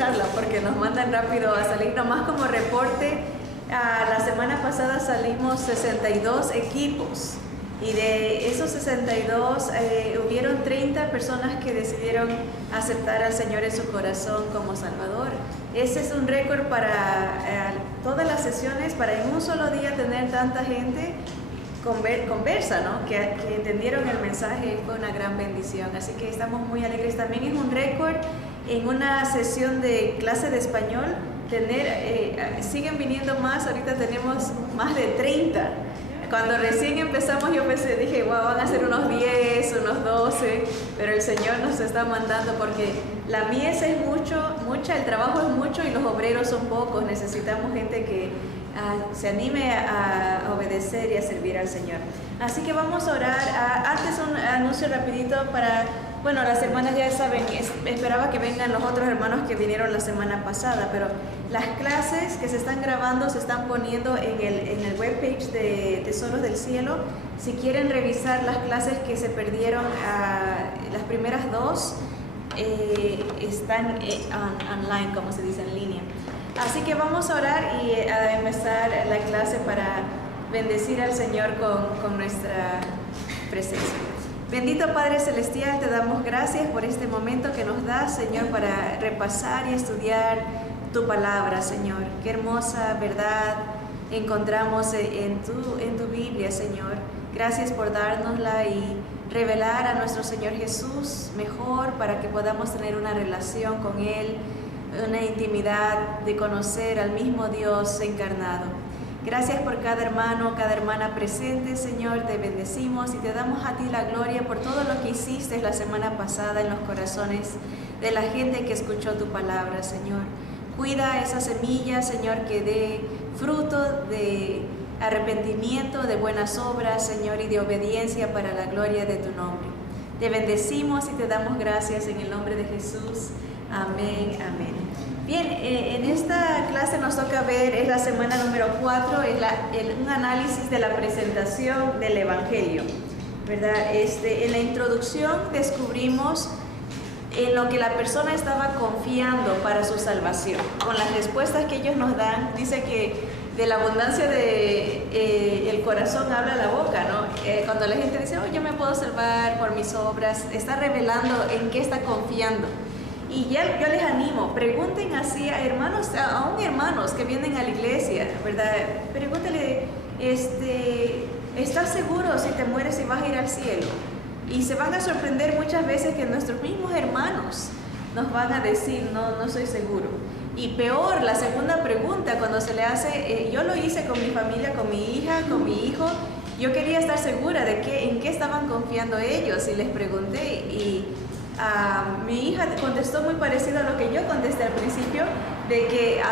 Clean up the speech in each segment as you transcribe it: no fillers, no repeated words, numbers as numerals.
aprovecharla porque nos mandan rápido a salir. Nomás como reporte, la semana pasada salimos 62 equipos y de esos 62 hubieron 30 personas que decidieron aceptar al Señor en su corazón como Salvador. Ese es un récord para todas las sesiones, para en un solo día tener tanta gente conversa, ¿no? Que entendieron el mensaje. Fue una gran bendición, así que estamos muy alegres. También es un récord en una sesión de clase de español siguen viniendo más. Ahorita tenemos más de 30. Cuando recién empezamos yo dije, wow, van a ser unos 10, unos 12, pero el Señor nos está mandando porque la mies es mucha, el trabajo es mucho y los obreros son pocos. Necesitamos gente que se anime a obedecer y a servir al Señor. Así que vamos a orar. Antes un anuncio rapidito bueno, las hermanas ya saben, esperaba que vengan los otros hermanos que vinieron la semana pasada, pero las clases que se están grabando se están poniendo en el webpage de Tesoros del Cielo. Si quieren revisar las clases que se perdieron, las primeras dos están online, como se dice, en línea. Así que vamos a orar y a empezar la clase para bendecir al Señor con nuestra presencia. Bendito Padre Celestial, te damos gracias por este momento que nos das, Señor, para repasar y estudiar tu palabra, Señor. Qué hermosa verdad encontramos en tu Biblia, Señor. Gracias por dárnosla y revelar a nuestro Señor Jesús mejor para que podamos tener una relación con Él, una intimidad de conocer al mismo Dios encarnado. Gracias por cada hermano, cada hermana presente, Señor. Te bendecimos y te damos a ti la gloria por todo lo que hiciste la semana pasada en los corazones de la gente que escuchó tu palabra, Señor. Cuida esa semilla, Señor, que dé fruto de arrepentimiento, de buenas obras, Señor, y de obediencia para la gloria de tu nombre. Te bendecimos y te damos gracias en el nombre de Jesús. Amén, amén. Bien, en esta clase nos toca ver, es la semana número 4, un análisis de la presentación del Evangelio, ¿verdad? En la introducción descubrimos en lo que la persona estaba confiando para su salvación. Con las respuestas que ellos nos dan, dice que de la abundancia el corazón habla la boca, ¿no? Cuando la gente dice, oh, yo me puedo salvar por mis obras, está revelando en qué está confiando. Y ya yo les animo, pregunten así a hermanos, aún hermanos que vienen a la iglesia, ¿verdad? Pregúntale, ¿estás seguro si te mueres y vas a ir al cielo? Y se van a sorprender muchas veces que nuestros mismos hermanos nos van a decir, no soy seguro. Y peor, la segunda pregunta, cuando se le hace, yo lo hice con mi familia, con mi hija, con mi hijo, yo quería estar segura de en qué estaban confiando ellos y les pregunté y mi hija contestó muy parecido a lo que yo contesté al principio, de que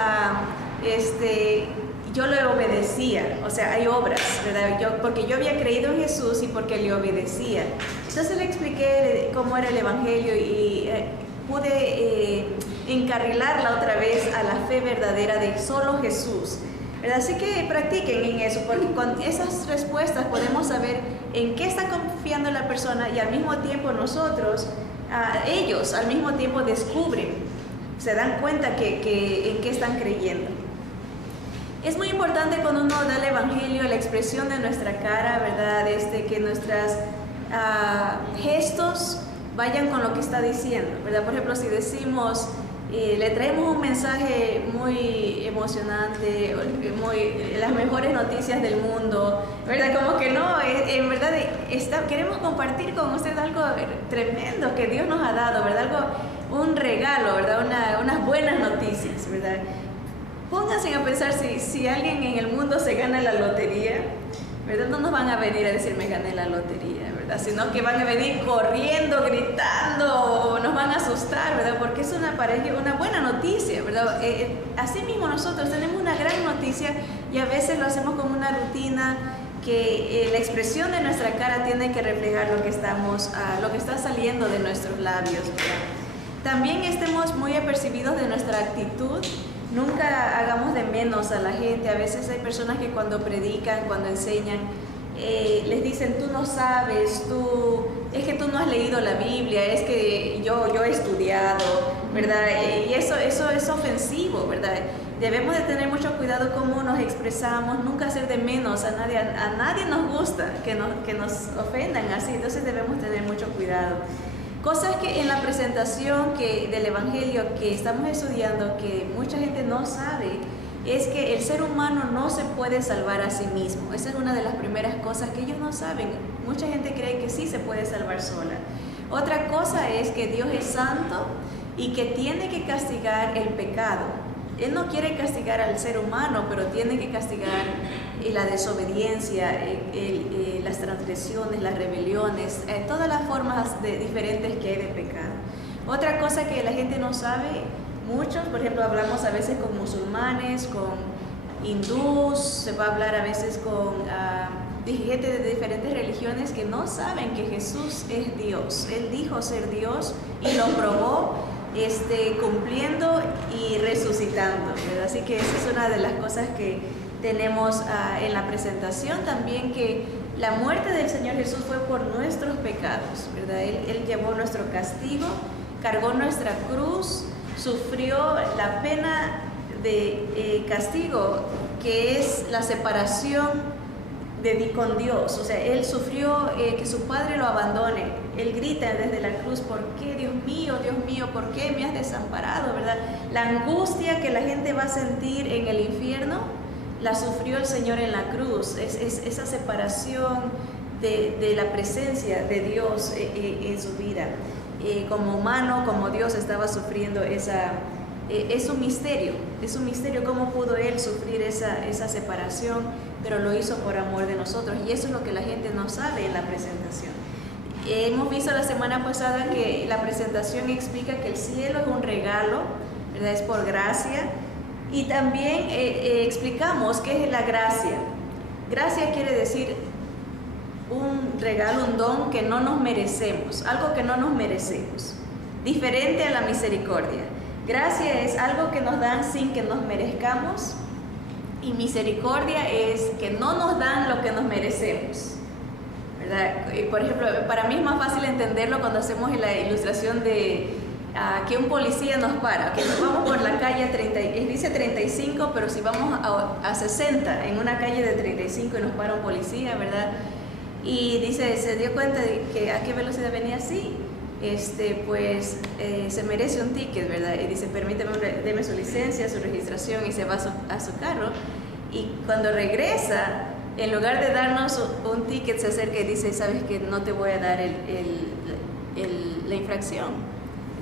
yo le obedecía, o sea, hay obras, ¿verdad? Porque yo había creído en Jesús y porque le obedecía. Entonces le expliqué cómo era el Evangelio y pude encarrilarla otra vez a la fe verdadera de solo Jesús, ¿verdad? Así que practiquen en eso, porque con esas respuestas podemos saber en qué está confiando la persona y al mismo tiempo nosotros, ellos al mismo tiempo descubren, se dan cuenta en qué están creyendo. Es muy importante cuando uno da el Evangelio, la expresión de nuestra cara, ¿verdad? Que nuestros gestos vayan con lo que está diciendo, ¿verdad? Por ejemplo, si decimos, le traemos un mensaje muy emocionante, las mejores noticias del mundo, ¿verdad? Como que no, en verdad queremos compartir con usted algo tremendo que Dios nos ha dado, ¿verdad? Un regalo, ¿verdad? Unas buenas noticias, ¿verdad? Pónganse a pensar si alguien en el mundo se gana la lotería, ¿verdad? No nos van a venir a decir me gané la lotería, ¿verdad? Sino que van a venir corriendo, gritando, nos van a asustar, ¿verdad? Porque es una buena noticia, ¿verdad? Así mismo nosotros tenemos una gran noticia y a veces lo hacemos como una rutina que la expresión de nuestra cara tiene que reflejar lo que está saliendo de nuestros labios, ¿verdad? También estemos muy apercibidos de nuestra actitud. Nunca hagamos de menos a la gente. A veces hay personas que cuando predican, cuando enseñan, les dicen, tú no sabes, es que tú no has leído la Biblia, es que yo he estudiado, ¿verdad? Y eso es ofensivo, ¿verdad? Debemos de tener mucho cuidado cómo nos expresamos, nunca hacer de menos a nadie. A nadie nos gusta que nos ofendan así, entonces debemos tener mucho cuidado. Cosas que en la presentación del Evangelio que estamos estudiando, que mucha gente no sabe, es que el ser humano no se puede salvar a sí mismo. Esa es una de las primeras cosas que ellos no saben. Mucha gente cree que sí se puede salvar sola. Otra cosa es que Dios es santo y que tiene que castigar el pecado. Él no quiere castigar al ser humano, pero tiene que castigar la desobediencia, las transgresiones, las rebeliones, todas las formas diferentes que hay de pecado. Otra cosa que la gente no sabe, muchos, por ejemplo, hablamos a veces con musulmanes, con hindús, se va a hablar a veces con gente de diferentes religiones que no saben que Jesús es Dios. Él dijo ser Dios y lo probó cumpliendo y resucitando, ¿verdad? Así que esa es una de las cosas que tenemos en la presentación también, que la muerte del Señor Jesús fue por nuestros pecados, ¿verdad? Él llevó nuestro castigo, cargó nuestra cruz, sufrió la pena de castigo, que es la separación con Dios. O sea, Él sufrió que su Padre lo abandone. Él grita desde la cruz: ¿por qué, Dios mío, por qué me has desamparado? ¿Verdad? La angustia que la gente va a sentir en el infierno la sufrió el Señor en la cruz. Es esa separación de la presencia de Dios en su vida. Como humano, como Dios, estaba sufriendo es un misterio cómo pudo Él sufrir esa separación, pero lo hizo por amor de nosotros, y eso es lo que la gente no sabe en la presentación. Hemos visto la semana pasada que la presentación explica que el cielo es un regalo, ¿verdad? Es por gracia, y también explicamos qué es la gracia. Gracia quiere decir un regalo, un don que no nos merecemos, algo que no nos merecemos, diferente a la misericordia. Gracia es algo que nos dan sin que nos merezcamos, y misericordia es que no nos dan lo que nos merecemos, ¿verdad? Por ejemplo, para mí es más fácil entenderlo cuando hacemos la ilustración de que un policía nos para, que nos vamos por la calle 30, dice 35, pero si vamos a 60 en una calle de 35 y nos para un policía, ¿verdad? Y dice, se dio cuenta de que a qué velocidad venía así, se merece un ticket, ¿verdad? Y dice, permíteme, deme su licencia, su registración, y se va a su carro. Y cuando regresa, en lugar de darnos un ticket, se acerca y dice, sabes que no te voy a dar la infracción.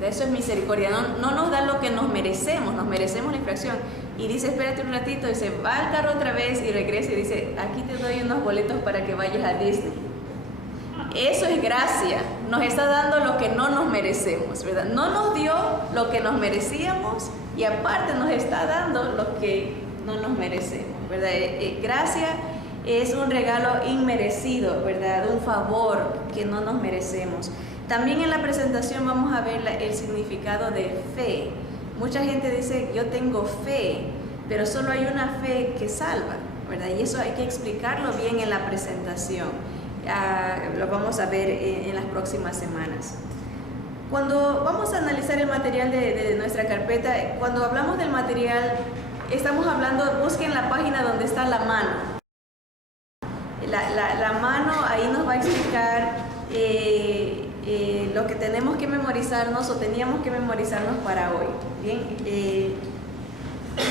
Eso es misericordia. No nos da lo que nos merecemos la infracción. Y dice, espérate un ratito, y se va al carro otra vez y regresa y dice, aquí te doy unos boletos para que vayas a Disney. Eso es gracia. Nos está dando lo que no nos merecemos, ¿verdad? No nos dio lo que nos merecíamos, y aparte nos está dando lo que no nos merecemos, ¿verdad? Gracia es un regalo inmerecido, ¿verdad? Un favor que no nos merecemos. También en la presentación vamos a ver el significado de fe. Mucha gente dice, yo tengo fe, pero solo hay una fe que salva, ¿verdad? Y eso hay que explicarlo bien en la presentación. Lo vamos a ver en las próximas semanas. Cuando vamos a analizar el material de nuestra carpeta, cuando hablamos del material, estamos hablando, busquen la página donde está la mano. La mano ahí nos va a explicar lo que tenemos que memorizarnos o teníamos que memorizarnos para hoy. Bien,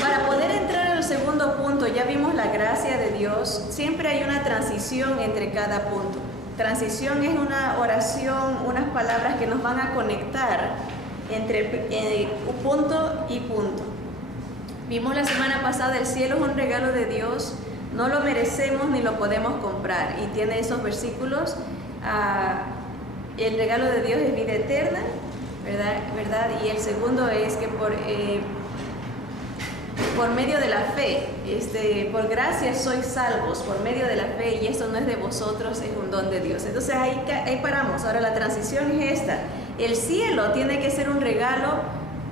para poder entrar al segundo punto, ya vimos la gracia de Dios. Siempre hay una transición entre cada punto. Transición es una oración, unas palabras que nos van a conectar entre punto y punto. Vimos la semana pasada, el cielo es un regalo de Dios, no lo merecemos ni lo podemos comprar, y tiene esos versículos. El regalo de Dios es vida eterna, ¿verdad? Y el segundo es que por medio de la fe, por gracia sois salvos, por medio de la fe, y esto no es de vosotros, es un don de Dios. Entonces ahí paramos. Ahora la transición es esta. El cielo tiene que ser un regalo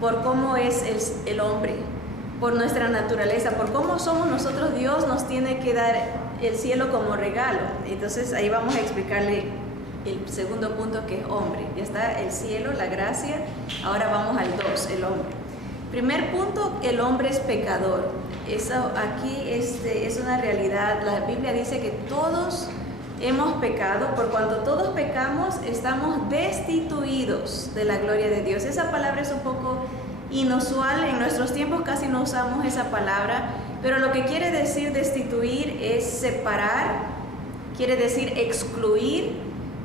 por cómo es el hombre, por nuestra naturaleza, por cómo somos nosotros. Dios nos tiene que dar el cielo como regalo. Entonces ahí vamos a explicarle el segundo punto, que es hombre. Ya está el cielo, la gracia. Ahora vamos al 2, el hombre. Primer punto, el hombre es pecador. Eso aquí es una realidad. La Biblia dice que todos hemos pecado. Por cuanto todos pecamos, estamos destituidos de la gloria de Dios. Esa palabra es un poco inusual. En nuestros tiempos casi no usamos esa palabra, pero lo que quiere decir destituir es separar, quiere decir excluir,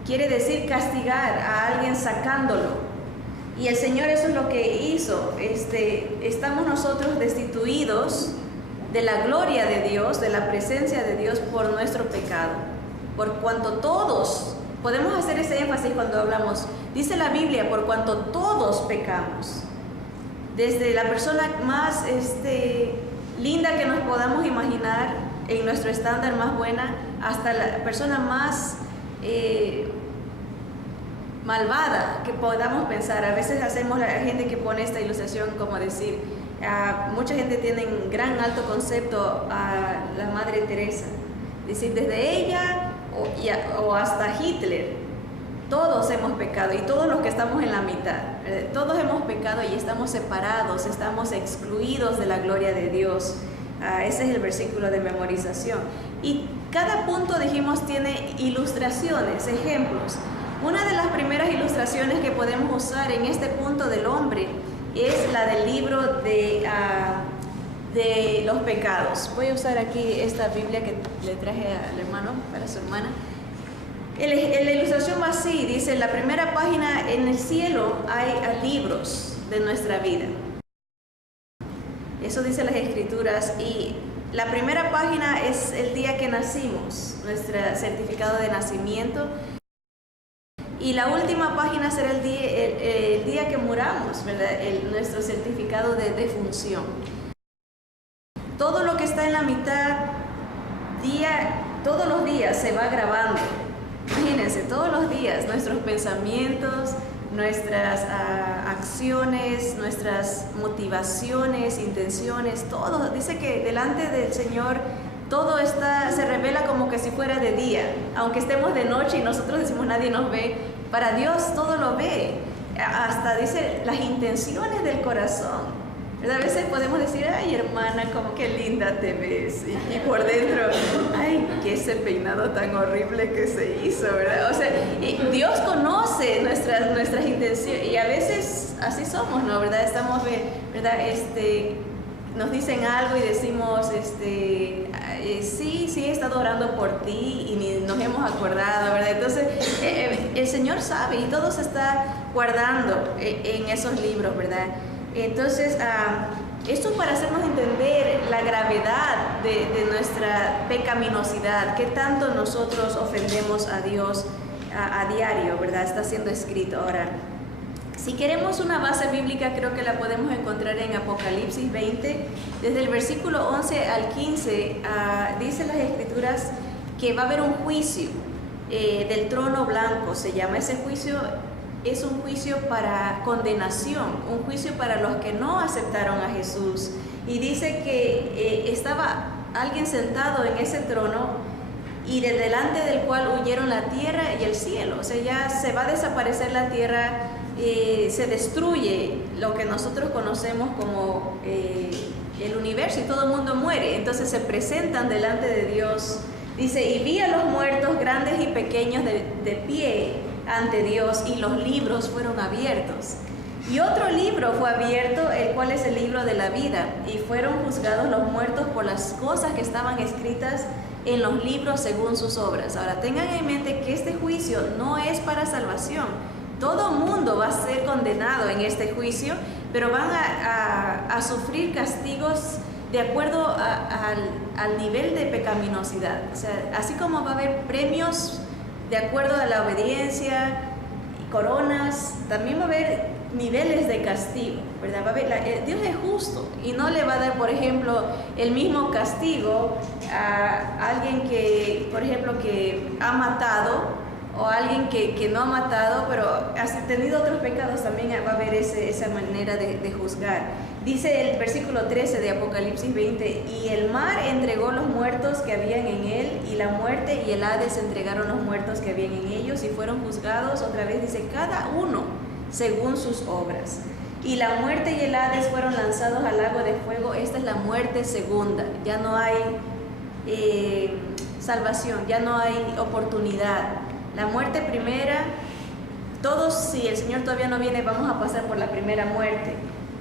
quiere decir castigar a alguien sacándolo. Y el Señor eso es lo que hizo. Estamos nosotros destituidos de la gloria de Dios, de la presencia de Dios por nuestro pecado. Por cuanto todos, podemos hacer ese énfasis cuando hablamos, dice la Biblia, por cuanto todos pecamos. Desde la persona más linda que nos podamos imaginar, en nuestro estándar más buena, hasta la persona más malvada que podamos pensar. A veces hacemos, la gente que pone esta ilustración como decir, mucha gente tiene un gran alto concepto a la Madre Teresa, decir desde ella o hasta Hitler, todos hemos pecado, y todos los que estamos en la mitad, todos hemos pecado y estamos separados, estamos excluidos de la gloria de Dios. Ese es el versículo de memorización. Y cada punto, dijimos, tiene ilustraciones, ejemplos. Una de las primeras ilustraciones que podemos usar en este punto del hombre es la del libro de los pecados. Voy a usar aquí esta Biblia que le traje al hermano, para su hermana. La ilustración va así, dice, en la primera página, en el cielo hay libros de nuestra vida. Eso dice las Escrituras, y la primera página es el día que nacimos, nuestro certificado de nacimiento. Y la última página será el día que muramos, ¿verdad? Nuestro certificado de defunción. Todo lo que está en la mitad, todos los días se va grabando. Imagínense, todos los días, nuestros pensamientos, nuestras acciones, nuestras motivaciones, intenciones, todo. Dice que delante del Señor todo se revela como que si fuera de día, aunque estemos de noche y nosotros decimos nadie nos ve. Para Dios todo lo ve, hasta dice las intenciones del corazón, ¿verdad? A veces podemos decir, ay hermana, como que linda te ves, y por dentro, ay, que ese peinado tan horrible que se hizo, ¿verdad? O sea, Dios conoce nuestras intenciones, y a veces así somos, ¿no? ¿Verdad? Estamos, ¿verdad? Nos dicen algo y decimos, sí, he estado orando por ti y ni nos hemos acordado, ¿verdad? Entonces, el Señor sabe y todo se está guardando en esos libros, ¿verdad? Entonces, esto para hacernos entender la gravedad de nuestra pecaminosidad, que tanto nosotros ofendemos a Dios a diario, ¿verdad? Está siendo escrito ahora. Si queremos una base bíblica, creo que la podemos encontrar en Apocalipsis 20, desde el versículo 11 al 15, dice las Escrituras que va a haber un juicio del trono blanco, se llama. Ese juicio es un juicio para condenación, un juicio para los que no aceptaron a Jesús. Y dice que estaba alguien sentado en ese trono y de delante del cual huyeron la tierra y el cielo. O sea, ya se va a desaparecer la tierra. Se destruye lo que nosotros conocemos como el universo y todo el mundo muere. Entonces se presentan delante de Dios. Dice, y vi a los muertos grandes y pequeños de pie ante Dios, y los libros fueron abiertos. Y otro libro fue abierto, el cual es el libro de la vida, y fueron juzgados los muertos por las cosas que estaban escritas en los libros según sus obras. Ahora tengan en mente que este juicio no es para salvación. Todo mundo va a ser condenado en este juicio, pero van a sufrir castigos de acuerdo al nivel de pecaminosidad. O sea, así como va a haber premios de acuerdo a la obediencia, coronas, también va a haber niveles de castigo, ¿verdad? Va a haber, Dios es justo y no le va a dar, por ejemplo, el mismo castigo a alguien que, por ejemplo, que ha matado o alguien que no ha matado, pero ha tenido otros pecados, también va a haber esa manera de juzgar. Dice el versículo 13 de Apocalipsis 20, y el mar entregó los muertos que habían en él, y la muerte y el Hades entregaron los muertos que habían en ellos, y fueron juzgados, otra vez dice, cada uno según sus obras. Y la muerte y el Hades fueron lanzados al lago de fuego. Esta es la muerte segunda. Ya no hay salvación, ya no hay oportunidad. La muerte primera, todos, si el Señor todavía no viene, vamos a pasar por la primera muerte.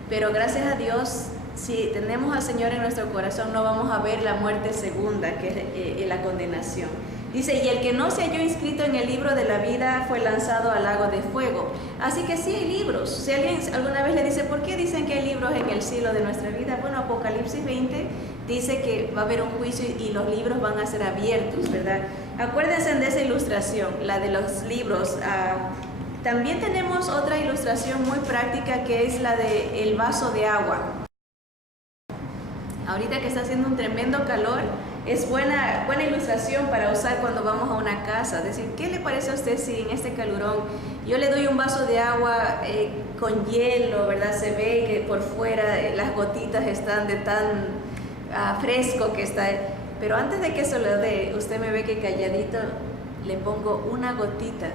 Pero gracias a Dios, si tenemos al Señor en nuestro corazón, no vamos a ver la muerte segunda, que es la condenación. Dice, y el que no se halló inscrito en el libro de la vida fue lanzado al lago de fuego. Así que sí hay libros. Si alguien alguna vez le dice, ¿por qué dicen que hay libros en el cielo de nuestra vida? Bueno, Apocalipsis 20 dice que va a haber un juicio y los libros van a ser abiertos, ¿verdad? Acuérdense de esa ilustración, la de los libros. También tenemos otra ilustración muy práctica, que es la del vaso de agua. Ahorita que está haciendo un tremendo calor, es buena ilustración para usar cuando vamos a una casa. Decir, ¿qué le parece a usted si en este calorón yo le doy un vaso de agua con hielo, ¿verdad? Se ve que por fuera las gotitas están de tan fresco que está. Pero antes de que se lo dé, usted me ve que calladito le pongo una gotita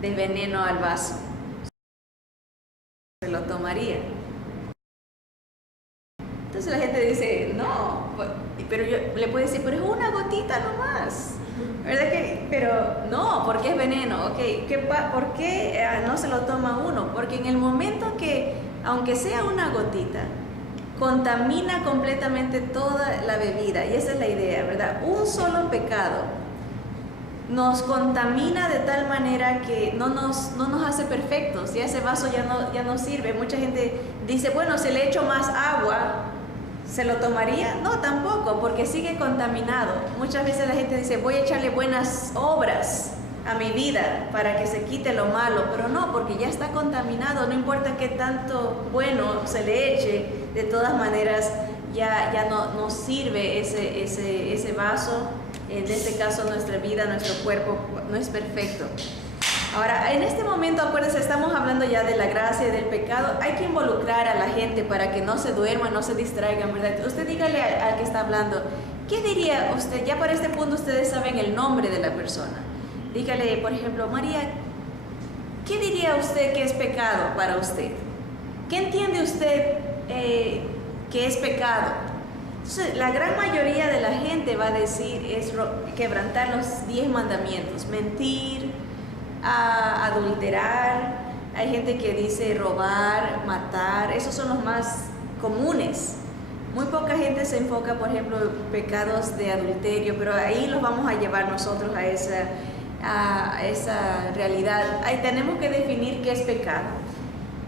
de veneno al vaso. ¿Se lo tomaría? Entonces la gente dice, no, pero yo le puedo decir, pero es una gotita nomás, ¿verdad que? Pero no, porque es veneno, ok, ¿por qué no se lo toma uno? Porque en el momento que, aunque sea una gotita, contamina completamente toda la bebida, y esa es la idea, ¿verdad? Un solo pecado nos contamina de tal manera que no nos hace perfectos, y ese vaso ya no sirve. Mucha gente dice, bueno, si le echo más agua, ¿se lo tomaría? No, tampoco, porque sigue contaminado. Muchas veces la gente dice, voy a echarle buenas obras a mi vida para que se quite lo malo, pero no, porque ya está contaminado. No importa qué tanto bueno se le eche, de todas maneras ya no sirve ese vaso. En este caso, nuestra vida, nuestro cuerpo no es perfecto. Ahora, en este momento, acuérdense, estamos hablando ya de la gracia y del pecado. Hay que involucrar a la gente para que no se duerman, no se distraigan, ¿verdad? Usted dígale al que está hablando, ¿qué diría usted? Ya para este punto ustedes saben el nombre de la persona. Dígale, por ejemplo, María, ¿qué diría usted que es pecado para usted? ¿Qué entiende usted que es pecado? Entonces, la gran mayoría de la gente va a decir es quebrantar los 10 mandamientos, mentir, adulterar. Hay gente que dice robar, matar. Esos son los más comunes. Muy poca gente se enfoca, por ejemplo, en pecados de adulterio, pero ahí los vamos a llevar nosotros a esa realidad. Ahí tenemos que definir qué es pecado.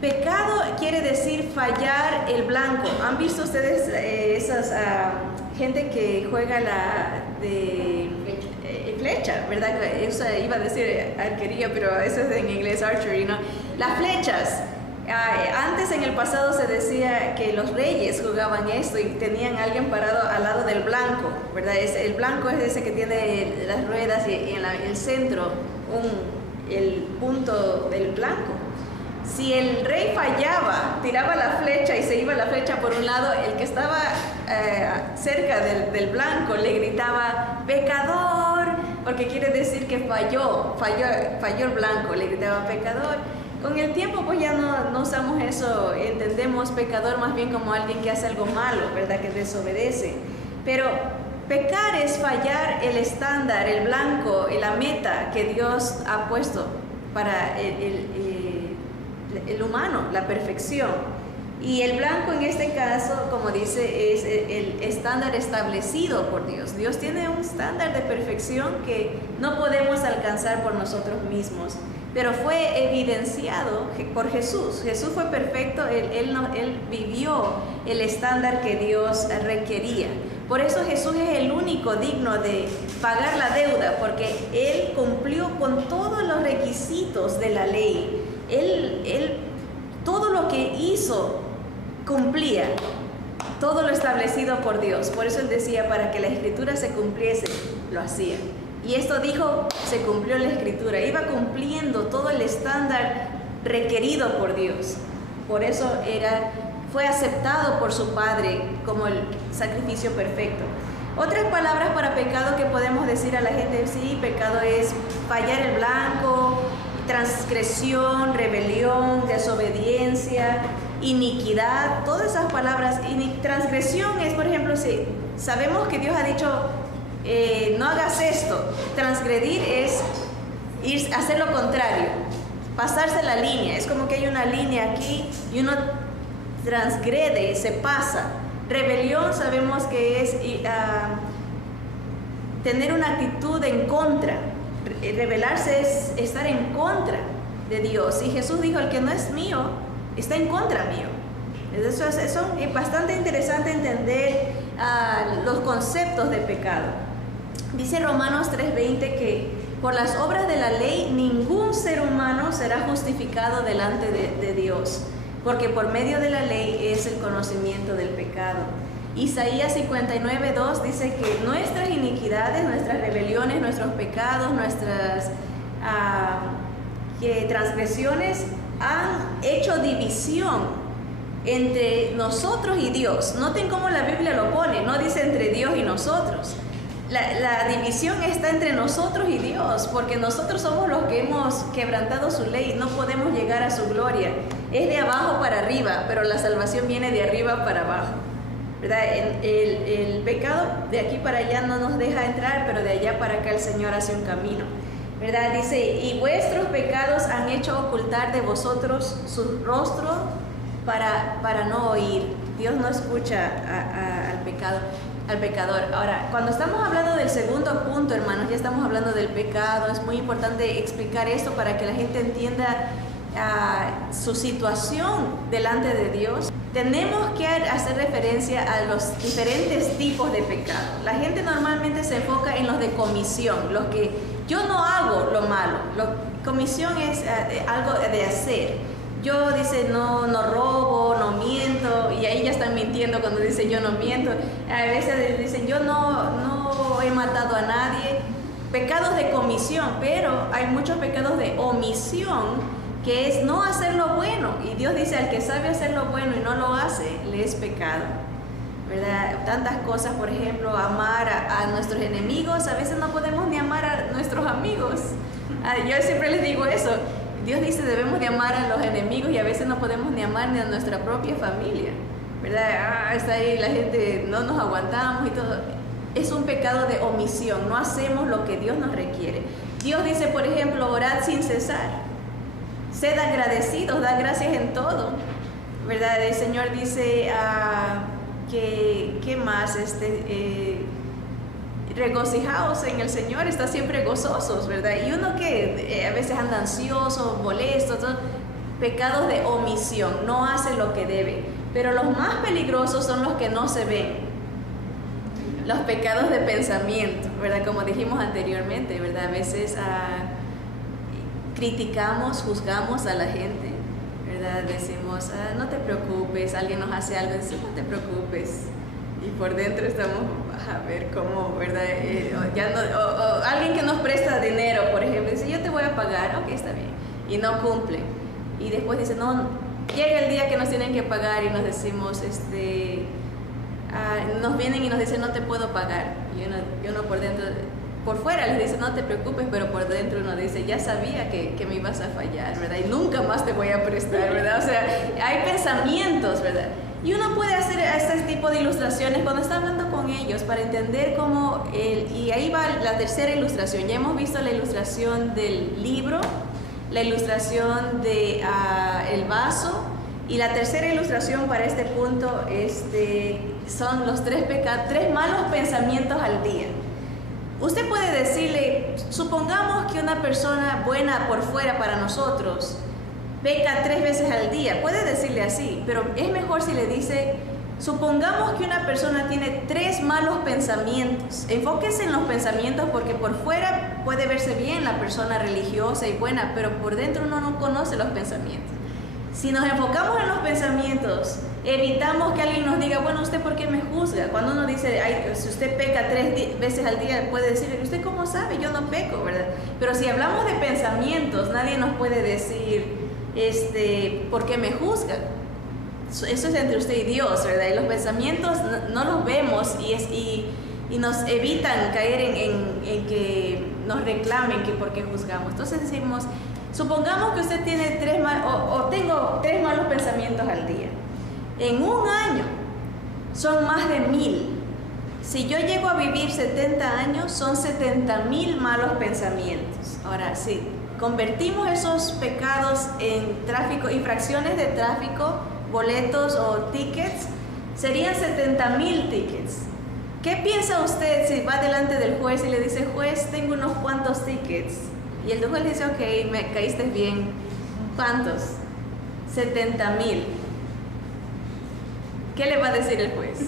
Pecado quiere decir fallar el blanco. ¿Han visto ustedes esas gente que juega de flecha, verdad? Eso iba a decir arquería, pero eso es en inglés archery, ¿no? Las flechas. Antes, en el pasado, se decía que los reyes jugaban esto y tenían a alguien parado al lado del blanco, ¿verdad? El blanco es ese que tiene las ruedas y en el centro el punto del blanco. Si el rey fallaba, tiraba la flecha y se iba la flecha por un lado, el que estaba cerca del blanco le gritaba pecador, porque quiere decir que falló el blanco, le gritaba pecador. Con el tiempo pues ya no usamos eso, entendemos pecador más bien como alguien que hace algo malo, ¿verdad? Que desobedece. Pero pecar es fallar el estándar, el blanco, la meta que Dios ha puesto para el humano, la perfección. Y el blanco en este caso, como dice, es el estándar establecido por Dios. Dios tiene un estándar de perfección que no podemos alcanzar por nosotros mismos, pero fue evidenciado por Jesús. Jesús fue perfecto, él vivió el estándar que Dios requería. Por eso Jesús es el único digno de pagar la deuda, porque Él cumplió con todos los requisitos de la ley. Él todo lo que hizo cumplía, todo lo establecido por Dios. Por eso Él decía, para que la Escritura se cumpliese, lo hacía. Y esto dijo, se cumplió la Escritura. Iba cumpliendo todo el estándar requerido por Dios. Por eso fue aceptado por su Padre como el sacrificio perfecto. Otras palabras para pecado que podemos decir a la gente, sí, pecado es fallar el blanco, transgresión, rebelión, desobediencia, iniquidad, todas esas palabras. Transgresión es, por ejemplo, si sabemos que Dios ha dicho, no hagas esto. Transgredir es hacer lo contrario, pasarse la línea. Es como que hay una línea aquí y uno transgrede, se pasa. Rebelión sabemos que es tener una actitud en contra. Rebelarse es estar en contra de Dios. Y Jesús dijo, el que no es mío, está en contra mío. Eso es bastante interesante entender los conceptos de pecado. Dice Romanos 3:20 que por las obras de la ley ningún ser humano será justificado delante de Dios, porque por medio de la ley es el conocimiento del pecado. Isaías 59:2 dice que nuestras iniquidades, nuestras rebeliones, nuestros pecados, nuestras transgresiones han hecho división entre nosotros y Dios. Noten cómo la Biblia lo pone, no dice entre Dios y nosotros. La división está entre nosotros y Dios, porque nosotros somos los que hemos quebrantado su ley, no podemos llegar a su gloria. Es de abajo para arriba, pero la salvación viene de arriba para abajo, ¿verdad? El pecado de aquí para allá no nos deja entrar, pero de allá para acá el Señor hace un camino, ¿verdad? Dice, y vuestros pecados han hecho ocultar de vosotros su rostro para no oír. Dios no escucha al pecador. Ahora, cuando estamos hablando del segundo punto, hermanos, ya estamos hablando del pecado. Es muy importante explicar esto para que la gente entienda su situación delante de Dios. Tenemos que hacer referencia a los diferentes tipos de pecado. La gente normalmente se enfoca en los de comisión, los que yo no hago lo malo. Comisión es algo de hacer. Yo dice no robo, no miento, y ahí ya están mintiendo cuando dice yo no miento. A veces dicen yo no he matado a nadie. Pecados de comisión, pero hay muchos pecados de omisión, que es no hacer lo bueno. Y Dios dice al que sabe hacer lo bueno y no lo hace, le es pecado, ¿verdad? Tantas cosas, por ejemplo, amar a nuestros enemigos. A veces no podemos ni amar a nuestros amigos. Yo siempre les digo eso. Dios dice debemos de amar a los enemigos y a veces no podemos ni amar ni a nuestra propia familia, ¿verdad? Está ahí la gente, no nos aguantamos y todo. Es un pecado de omisión, no hacemos lo que Dios nos requiere. Dios dice, por ejemplo, orad sin cesar, sed agradecidos, da gracias en todo, ¿verdad? El Señor dice ¿qué más? Regocijaos en el Señor, está siempre gozosos, ¿verdad? Y uno que a veces anda ansioso, molesto, todo, pecados de omisión, no hace lo que debe. Pero los más peligrosos son los que no se ven, los pecados de pensamiento, ¿verdad? Como dijimos anteriormente, ¿verdad? A veces criticamos, juzgamos a la gente, ¿verdad? Decimos, no te preocupes, alguien nos hace algo, decimos, no te preocupes. Y por dentro estamos a ver cómo, ¿verdad? O alguien que nos presta dinero, por ejemplo, dice, yo te voy a pagar, ok, está bien, y no cumple. Y después dice, no, llega el día que nos tienen que pagar y nos decimos, nos vienen y nos dicen, no te puedo pagar. Y uno por dentro, por fuera les dice, no te preocupes, pero por dentro uno dice, ya sabía que me ibas a fallar, ¿verdad? Y nunca más te voy a prestar, ¿verdad? O sea, hay pensamientos, ¿verdad? Y uno puede hacer este tipo de ilustraciones cuando está hablando con ellos para entender cómo y ahí va la tercera ilustración. Ya hemos visto la ilustración del libro, la ilustración de el vaso, y la tercera ilustración para este punto son los tres malos pensamientos al día. Usted puede decirle, supongamos que una persona buena por fuera para nosotros peca 3 veces al día, puede decirle así, pero es mejor si le dice, supongamos que una persona tiene 3 malos pensamientos. Enfóquese en los pensamientos, porque por fuera puede verse bien la persona religiosa y buena, pero por dentro uno no conoce los pensamientos. Si nos enfocamos en los pensamientos, Evitamos que alguien nos diga, bueno, ¿usted por qué me juzga? Cuando uno dice, ay, si usted peca 3 veces al día, puede decir, ¿usted cómo sabe? Yo no peco, ¿verdad? Pero si hablamos de pensamientos, nadie nos puede decir, ¿por qué me juzga? Eso es entre usted y Dios, ¿verdad? Y los pensamientos no los vemos y nos evitan caer en que nos reclamen que por qué juzgamos. Entonces decimos, supongamos que usted tiene tengo 3 malos pensamientos al día. En un año son más de 1000. Si yo llego a vivir 70 años, son 70,000 malos pensamientos. Ahora, si convertimos esos pecados en tráfico, infracciones de tráfico, boletos o tickets, serían 70,000 tickets. ¿Qué piensa usted si va delante del juez y le dice, juez, tengo unos cuantos tickets? Y el juez le dice, ok, me caíste bien. ¿Cuántos? 70,000. ¿Qué le va a decir el juez?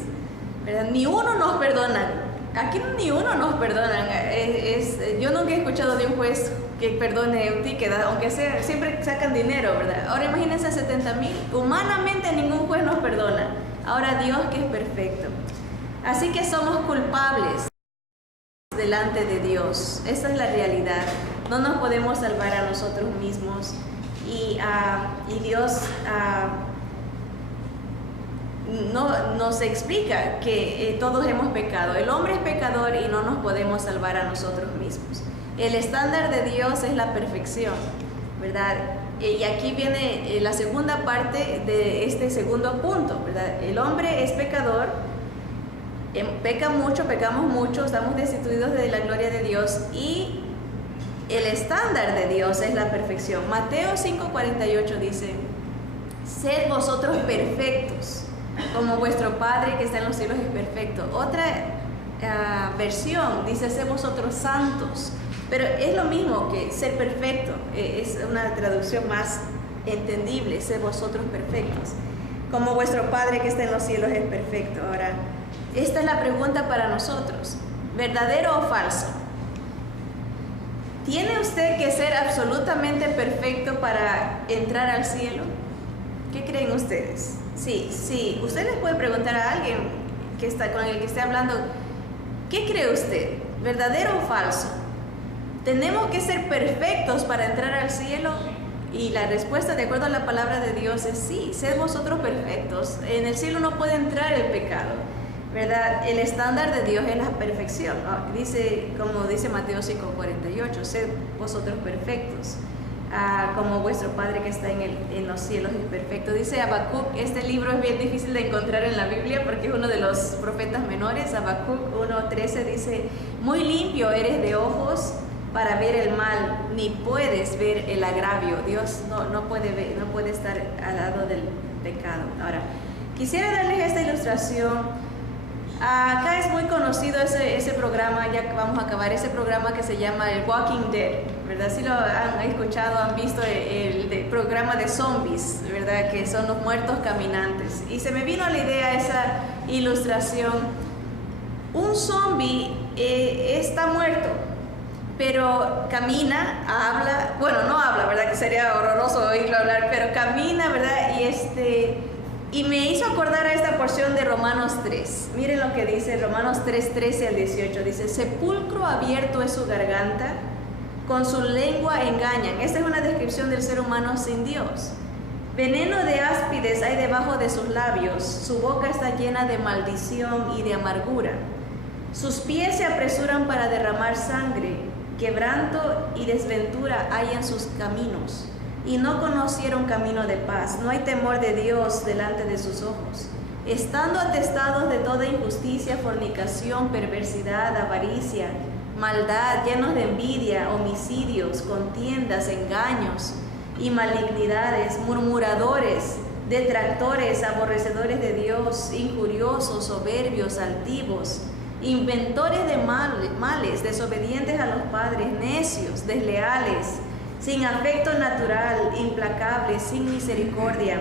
¿Verdad? Ni uno nos perdona. Aquí ni uno nos perdona. Yo nunca he escuchado de un juez que perdone un ticket, aunque sea, siempre sacan dinero, ¿verdad? Ahora imagínense 70,000. Humanamente ningún juez nos perdona. Ahora Dios, que es perfecto. Así que somos culpables delante de Dios. Esa es la realidad. No nos podemos salvar a nosotros mismos. Y Dios nos explica que todos hemos pecado. El hombre es pecador y no nos podemos salvar a nosotros mismos. El estándar de Dios es la perfección, ¿verdad? Y aquí viene la segunda parte de este segundo punto, ¿verdad? El hombre es pecador, peca mucho, pecamos mucho, estamos destituidos de la gloria de Dios y el estándar de Dios es la perfección. Mateo 5:48 dice, sed vosotros perfectos, como vuestro Padre que está en los cielos es perfecto. Otra versión dice, sed vosotros santos, pero es lo mismo que ser perfecto, es una traducción más entendible, sed vosotros perfectos, como vuestro Padre que está en los cielos es perfecto. Ahora, esta es la pregunta para nosotros, ¿verdadero o falso? ¿Tiene usted que ser absolutamente perfecto para entrar al cielo? ¿Qué creen ustedes? Sí, usted les puede preguntar a alguien con el que esté hablando, ¿qué cree usted? ¿Verdadero o falso? ¿Tenemos que ser perfectos para entrar al cielo? Y la respuesta, de acuerdo a la palabra de Dios, es sí, sed vosotros perfectos. En el cielo no puede entrar el pecado, ¿verdad? El estándar de Dios es la perfección. Como dice Mateo 5:48, sed vosotros perfectos, como vuestro Padre que está en los cielos es perfecto. Dice Habacuc, este libro es bien difícil de encontrar en la Biblia porque es uno de los profetas menores. Habacuc 1:13 dice, muy limpio eres de ojos para ver el mal, ni puedes ver el agravio. Dios no puede estar al lado del pecado. Ahora, quisiera darles esta ilustración. Acá es muy conocido ese programa, ya vamos a acabar, ese programa que se llama el Walking Dead, ¿verdad? Si lo han escuchado, han visto el programa de zombies, ¿verdad? Que son los muertos caminantes. Y se me vino a la idea esa ilustración. Un zombie está muerto, pero camina, habla, bueno, no habla, ¿verdad? Que sería horroroso oírlo hablar, pero camina, ¿verdad? Y me hizo acordar a esta porción de Romanos 3. Miren lo que dice Romanos 3:13 al 18. Dice, sepulcro abierto es su garganta, con su lengua engañan. Esta es una descripción del ser humano sin Dios. Veneno de áspides hay debajo de sus labios, su boca está llena de maldición y de amargura. Sus pies se apresuran para derramar sangre, quebranto y desventura hay en sus caminos. Y no conocieron camino de paz, no hay temor de Dios delante de sus ojos. Estando atestados de toda injusticia, fornicación, perversidad, avaricia, maldad, llenos de envidia, homicidios, contiendas, engaños y malignidades, murmuradores, detractores, aborrecedores de Dios, injuriosos, soberbios, altivos, inventores de males, desobedientes a los padres, necios, desleales, sin afecto natural, implacables, sin misericordia,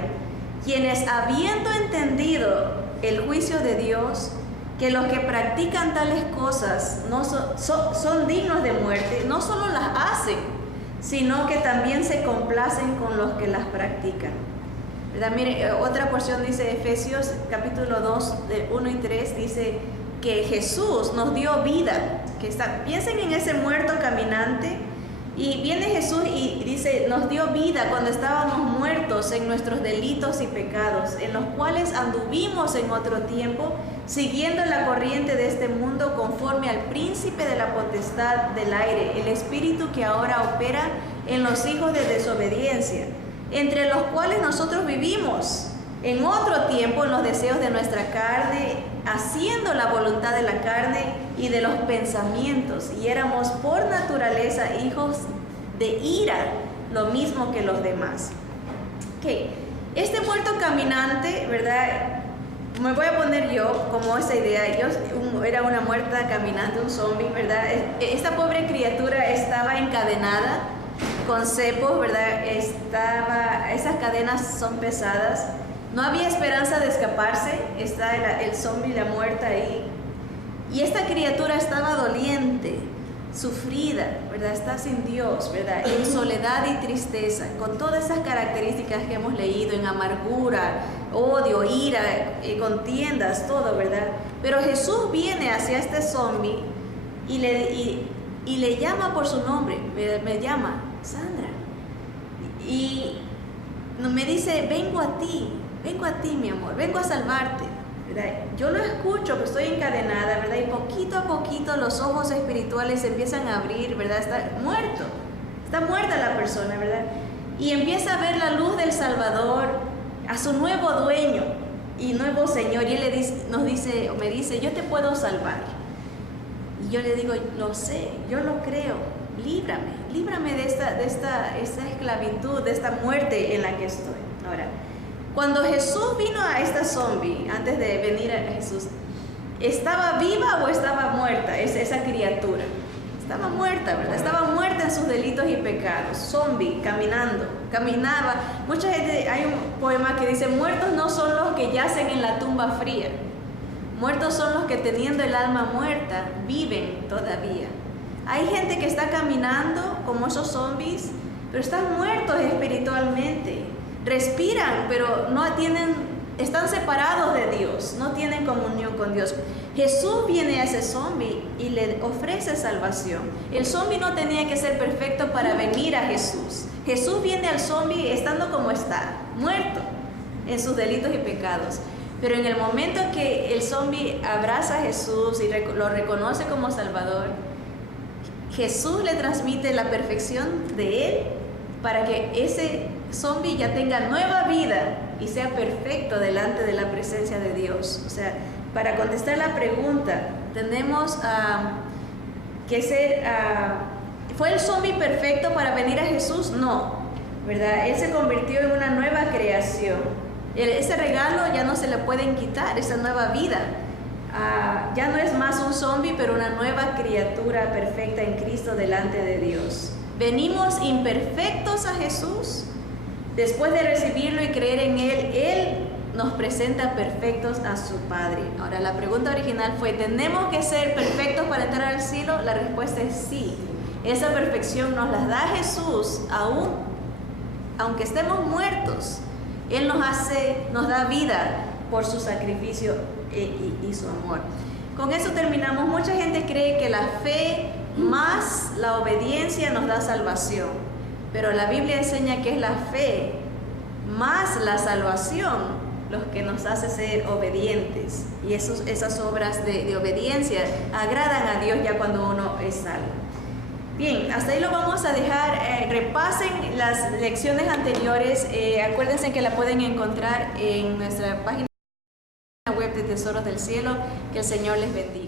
quienes habiendo entendido el juicio de Dios, que los que practican tales cosas no son dignos de muerte, no solo las hacen, sino que también se complacen con los que las practican. ¿verdad? Mire, otra porción dice Efesios capítulo 2, de 1 y 3, dice que Jesús nos dio vida. Piensen en ese muerto caminante. Y viene Jesús y dice, nos dio vida cuando estábamos muertos en nuestros delitos y pecados, en los cuales anduvimos en otro tiempo, siguiendo la corriente de este mundo conforme al príncipe de la potestad del aire, el espíritu que ahora opera en los hijos de desobediencia, entre los cuales nosotros vivimos en otro tiempo en los deseos de nuestra carne, haciendo la voluntad de la carne y de los pensamientos, y éramos por naturaleza hijos de ira, lo mismo que los demás. Okay. Este muerto caminante, ¿verdad? Me voy a poner yo como esa idea. Yo era una muerta caminante, un zombie, ¿verdad? Esta pobre criatura estaba encadenada con cepos, ¿verdad? Esas cadenas son pesadas. No había esperanza de escaparse. Está el zombie, la muerta ahí. Y esta criatura estaba doliente, sufrida, ¿verdad? Está sin Dios, ¿verdad? En soledad y tristeza, con todas esas características que hemos leído, en amargura, odio, ira, contiendas, todo, ¿verdad? Pero Jesús viene hacia este zombie y le llama por su nombre, me llama Sandra. Y me dice, vengo a ti, mi amor, vengo a salvarte, ¿verdad? Yo lo escucho, que estoy encadenada, ¿verdad? Y poquito a poquito los ojos espirituales se empiezan a abrir, ¿verdad? Está muerta la persona, ¿verdad? Y empieza a ver la luz del Salvador, a su nuevo dueño y nuevo Señor. Y Él me dice, yo te puedo salvar. Y yo le digo, lo sé, yo lo creo, líbrame de esta esclavitud, de esta muerte en la que estoy. Ahora, cuando Jesús vino a esta zombie, antes de venir a Jesús, ¿estaba viva o estaba muerta esa criatura? Estaba muerta, ¿verdad? Estaba muerta en sus delitos y pecados. Zombie, caminaba. Mucha gente, hay un poema que dice, muertos no son los que yacen en la tumba fría. Muertos son los que teniendo el alma muerta, viven todavía. Hay gente que está caminando como esos zombies, pero están muertos espiritualmente. Respiran, pero están separados de Dios, no tienen comunión con Dios. Jesús viene a ese zombie y le ofrece salvación. El zombie no tenía que ser perfecto para venir a Jesús. Jesús viene al zombie estando como está, muerto en sus delitos y pecados. Pero en el momento que el zombie abraza a Jesús y lo reconoce como Salvador, Jesús le transmite la perfección de Él para que ese zombie ya tenga nueva vida y sea perfecto delante de la presencia de Dios. O sea, para contestar la pregunta, tenemos que ser... ¿Fue el zombie perfecto para venir a Jesús? No, ¿verdad? Él se convirtió en una nueva creación. Ese regalo ya no se le pueden quitar, esa nueva vida. Ya no es más un zombie, pero una nueva criatura perfecta en Cristo delante de Dios. Venimos imperfectos a Jesús. Después de recibirlo y creer en Él nos presenta perfectos a su Padre. Ahora, la pregunta original fue, ¿tenemos que ser perfectos para entrar al cielo? La respuesta es sí. Esa perfección nos la da Jesús, aunque estemos muertos. Él nos da vida por su sacrificio y su amor. Con eso terminamos. Mucha gente cree que la fe más la obediencia nos da salvación, pero la Biblia enseña que es la fe más la salvación los que nos hace ser obedientes, y esas obras de obediencia agradan a Dios ya cuando uno es salvo. Bien, hasta ahí lo vamos a dejar. Repasen las lecciones anteriores. Acuérdense que la pueden encontrar en nuestra página web de Tesoros del Cielo. Que el Señor les bendiga.